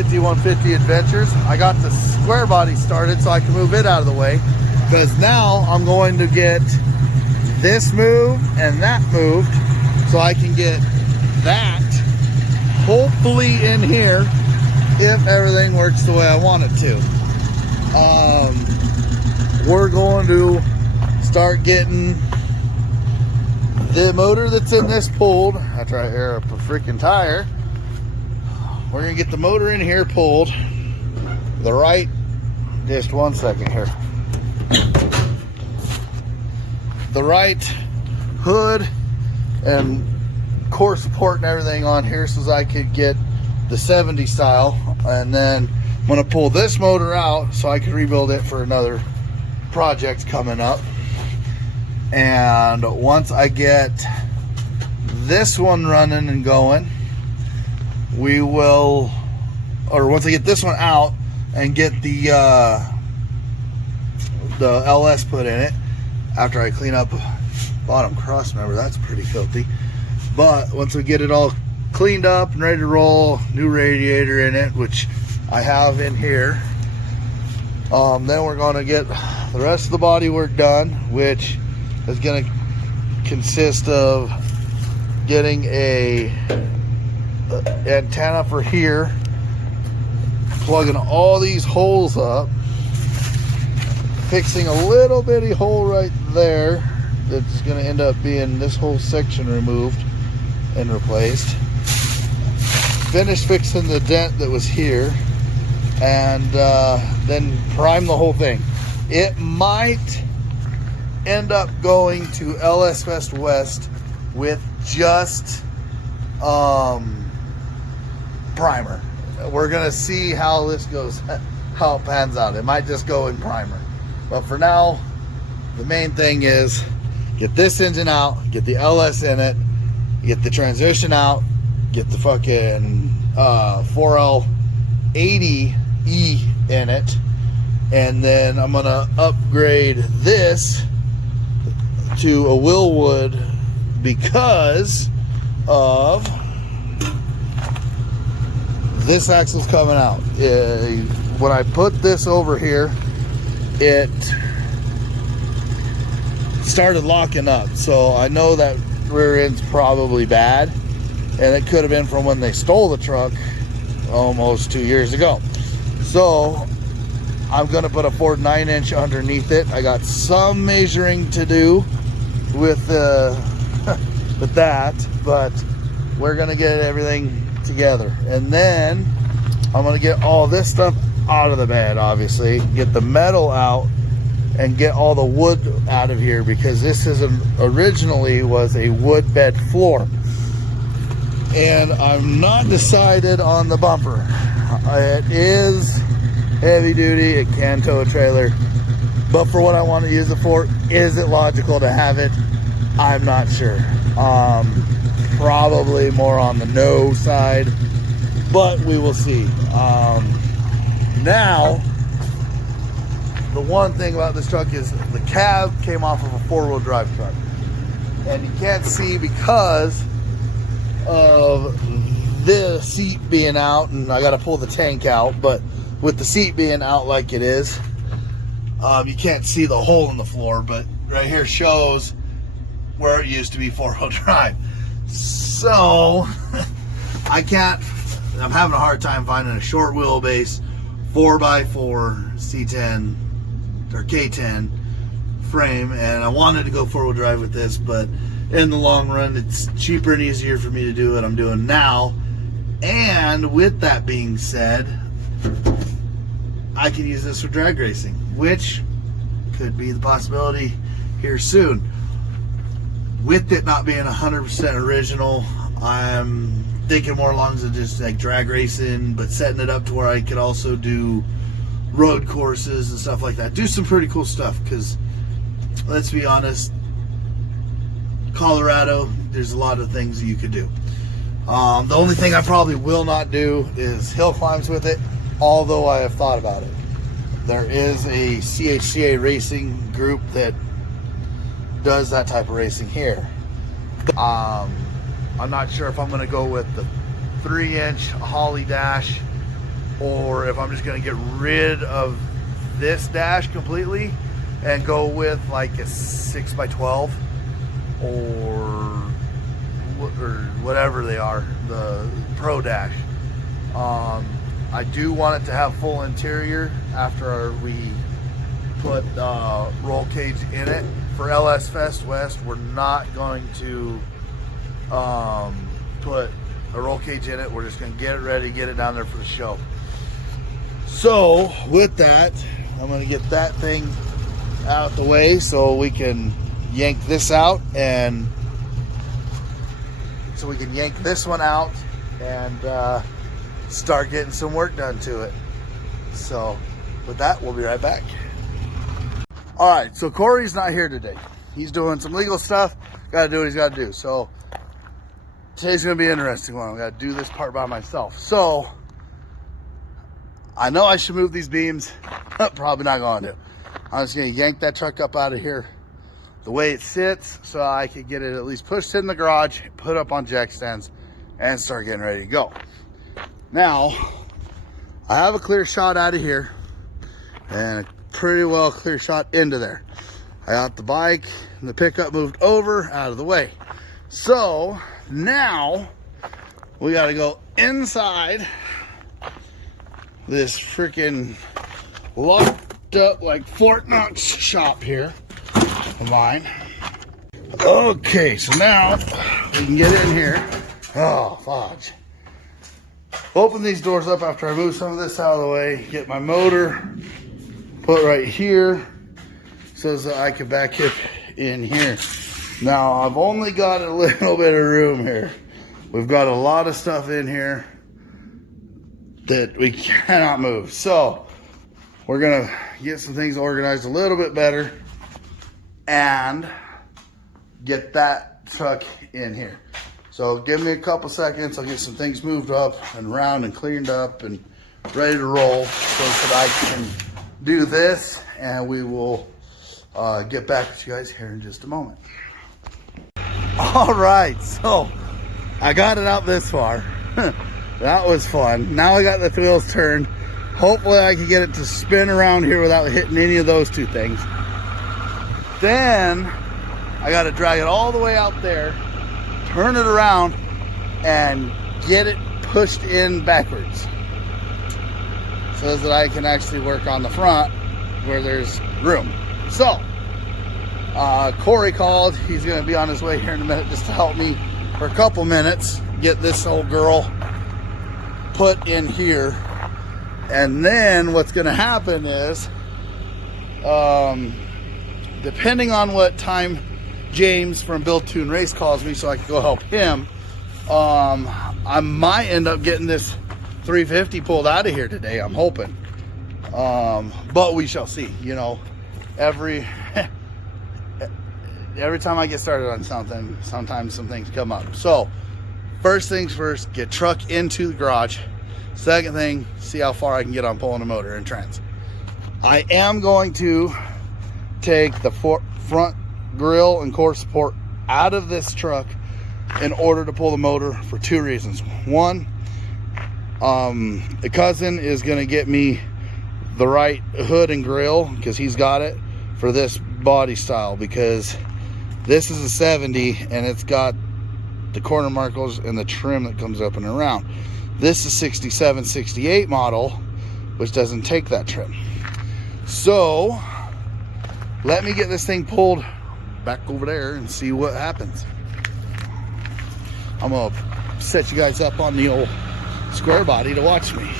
150 150 Adventures. I got the square body started so I can move it out of the way, because now I'm going to get this moved and that moved so I can get that hopefully in here if everything works the way I want it to. We're going to start getting the motor that's in this pulled. I try to air up a freaking tire. We're gonna get the motor in here pulled. The right, just one second here. The right hood and core support and everything on here so I could get the 70 style, and then I'm gonna pull this motor out so I can rebuild it for another project coming up. And once I get this one running and going, we will, or once I get this one out and get the LS put in it, after I clean up bottom cross member, that's pretty filthy. But once we get it all cleaned up and ready to roll, new radiator in it, which I have in here, then we're going to get the rest of the body work done, which is going to consist of getting a antenna for here, plugging all these holes up, fixing a little bitty hole right there that's going to end up being this whole section removed and replaced, finish fixing the dent that was here, and then prime the whole thing. It might end up going to LS Fest West with just primer. We're gonna see how this goes, how it pans out. It might just go in primer, but for now the main thing is get this engine out, get the LS in it, get the transmission out, get the fucking 4L80E in it, and then I'm gonna upgrade this to a Willwood because of this axle's coming out. When I put this over here, it started locking up, so I know that rear end's probably bad, and it could have been from when they stole the truck almost 2 years ago. So I'm gonna put a Ford 9-inch underneath it. I got some measuring to do with with that, but we're gonna get everything together, and then I'm gonna get all this stuff out of the bed, obviously get the metal out and get all the wood out of here, because this is originally was a wood bed floor, and I'm not decided on the bumper. It is heavy duty, it can tow a trailer, but for what I want to use it for, is it logical to have it? I'm not sure. Probably more on the no side, but we will see. Now, the one thing about this truck is the cab came off of a 4-wheel drive truck, and you can't see because of the seat being out, and I got to pull the tank out, but with the seat being out like it is, you can't see the hole in the floor, but right here shows where it used to be 4-wheel drive. So I'm having a hard time finding a short wheelbase 4x4 C10 or K10 frame, and I wanted to go 4-wheel drive with this, but in the long run it's cheaper and easier for me to do what I'm doing now. And with that being said, I can use this for drag racing, which could be the possibility here soon. With it not being 100% original, I'm thinking more along to just like drag racing, but setting it up to where I could also do road courses and stuff like that. Do some pretty cool stuff, because let's be honest, Colorado, there's a lot of things that you could do. The only thing I probably will not do is hill climbs with it, although I have thought about it. There is a CHCA racing group that does that type of racing here. I'm not sure if I'm going to go with the 3-inch Holly Dash or if I'm just going to get rid of this dash completely and go with like a 6x12 or whatever they are, the Pro Dash. I do want it to have full interior after we put roll cage in it. For LS Fest West, we're not going to put a roll cage in it. We're just going to get it ready, get it down there for the show. So with that, I'm going to get that thing out the way so we can yank this out, and so we can yank this one out and start getting some work done to it. So with that, we'll be right back. All right, so Corey's not here today. He's doing some legal stuff. Got to do what he's got to do. So today's going to be an interesting one. I got to do this part by myself. So I know I should move these beams. Probably not going to. I'm just going to yank that truck up out of here the way it sits so I can get it at least pushed in the garage, put up on jack stands, and start getting ready to go. Now, I have a clear shot out of here and a pretty well clear shot into there. I got the bike and the pickup moved over out of the way. So now we got to go inside this freaking locked up like Fort Knox shop here of mine. Okay, so now we can get in here. Oh, fudge. Open these doors up after I move some of this out of the way. Get my motor put right here so that I can back it in here. Now, I've only got a little bit of room here. We've got a lot of stuff in here that we cannot move. So we're gonna get some things organized a little bit better and get that truck in here. So give me a couple seconds. I'll get some things moved up and around and cleaned up and ready to roll so that I can do this, and we will get back with you guys here in just a moment. All right, so I got it out this far. That was fun. Now I got the wheels turned. Hopefully I can get it to spin around here without hitting any of those two things. Then I got to drag it all the way out there, turn it around, and get it pushed in backwards so that I can actually work on the front where there's room. So Corey called. He's going to be on his way here in a minute just to help me for a couple minutes get this old girl put in here. And then what's going to happen is, depending on what time James from Build Tune Race calls me so I can go help him, I might end up getting this 350 pulled out of here today. I'm hoping, but we shall see. You know, every time I get started on something, sometimes some things come up. So first things first, get truck into the garage. Second thing, see how far I can get on pulling a motor and trans. I am going to take the front grill and core support out of this truck in order to pull the motor for two reasons. One, the cousin is going to get me the right hood and grill because he's got it for this body style, because this is a 70 and it's got the corner markers and the trim that comes up and around. This is 67, 68 model, which doesn't take that trim. So let me get this thing pulled back over there and see what happens. I'm gonna set you guys up on the old square body to watch me.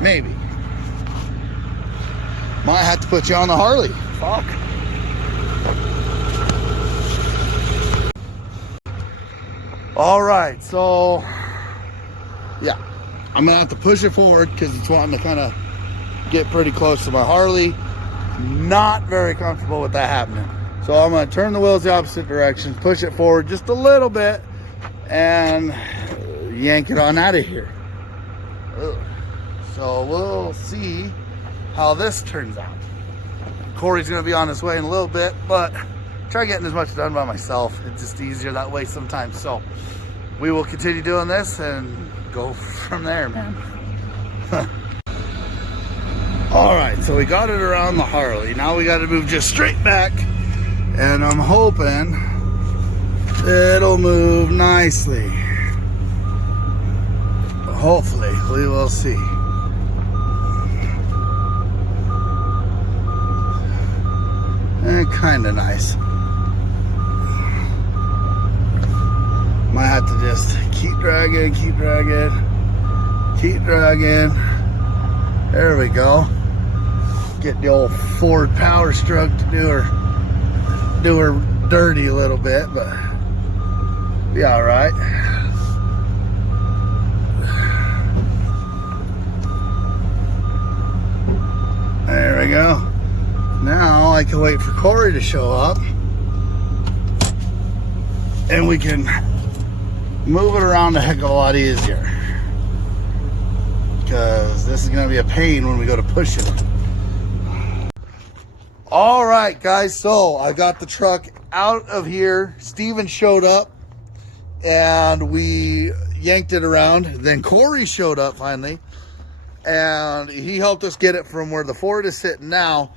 Maybe. Might have to put you on the Harley. Fuck. All right, so yeah, I'm gonna have to push it forward because it's wanting to kind of get pretty close to my Harley. Not very comfortable with that happening. So I'm gonna turn the wheels the opposite direction, push it forward just a little bit, and yank it on out of here. Ugh. So we'll see how this turns out. Corey's gonna be on his way in a little bit, but try getting as much done by myself. It's just easier that way sometimes. So we will continue doing this and go from there, man. All right, so we got it around the Harley. Now we got to move just straight back, and I'm hoping it'll move nicely. Hopefully, we will see. Kind of nice. Might have to just keep dragging, keep dragging, keep dragging. There we go. Get the old Ford Power Stroke to do her dirty a little bit, but be all right. There we go. Now I can wait for Corey to show up, and we can move it around a heck of a lot easier, because this is going to be a pain when we go to push it. All right, guys, so I got the truck out of here. Steven showed up, and we yanked it around. Then Corey showed up finally, and he helped us get it from where the Ford is sitting now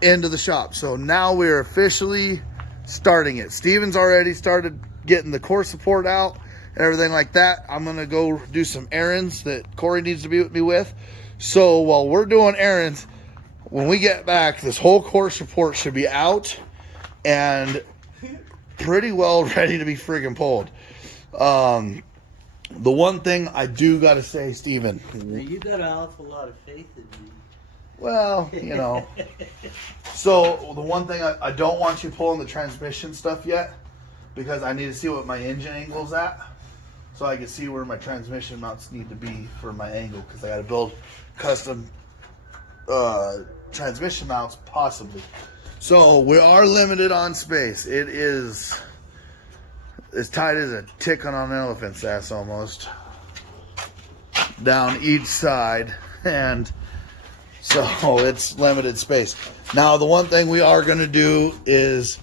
into the shop. So now we're officially starting it. Steven's already started getting the core support out and everything like that. I'm gonna go do some errands that Corey needs to be with me with. So while we're doing errands, when we get back, this whole core support should be out and pretty well ready to be friggin' pulled. The one thing I do gotta say, Steven, you got an awful lot of faith in me. Well, you know. So the one thing I don't want you pulling the transmission stuff yet, because I need to see what my engine angle's at, so I can see where my transmission mounts need to be for my angle, because I got to build custom transmission mounts possibly. So we are limited on space. It is as tight as a tick on an elephant's ass almost, down each side, and so it's limited space. Now the one thing we are going to do is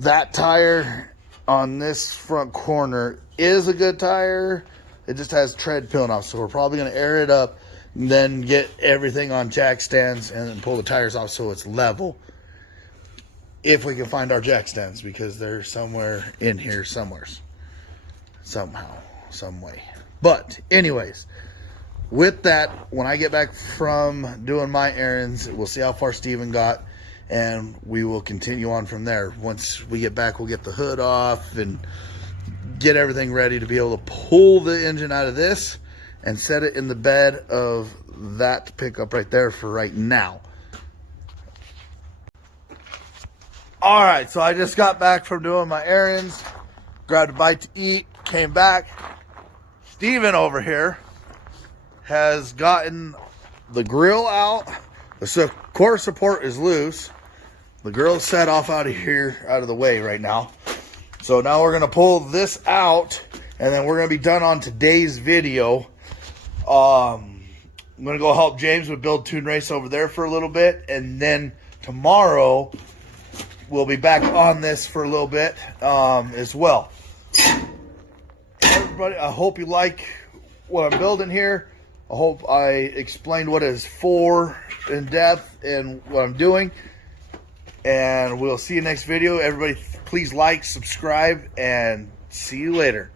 that tire on this front corner is a good tire. It just has tread peeling off, so we're probably going to air it up and then get everything on jack stands and then pull the tires off so it's level, if we can find our jack stands, because they're somewhere in here somewheres, somehow, some way. But anyways, with that, when I get back from doing my errands, we'll see how far Steven got, and we will continue on from there. Once we get back, we'll get the hood off and get everything ready to be able to pull the engine out of this and set it in the bed of that pickup right there for right now. All right, so I just got back from doing my errands, grabbed a bite to eat, came back. Steven over here has gotten the grill out. The core support is loose. The grill's set off out of here, out of the way right now. So now we're gonna pull this out, and then we're gonna be done on today's video. I'm gonna go help James with Build Tune Race over there for a little bit, and then tomorrow we'll be back on this for a little bit as well. Everybody, I hope you like what I'm building here. I hope I explained what it's for in depth and what I'm doing. And we'll see you next video. Everybody, please like, subscribe, and see you later.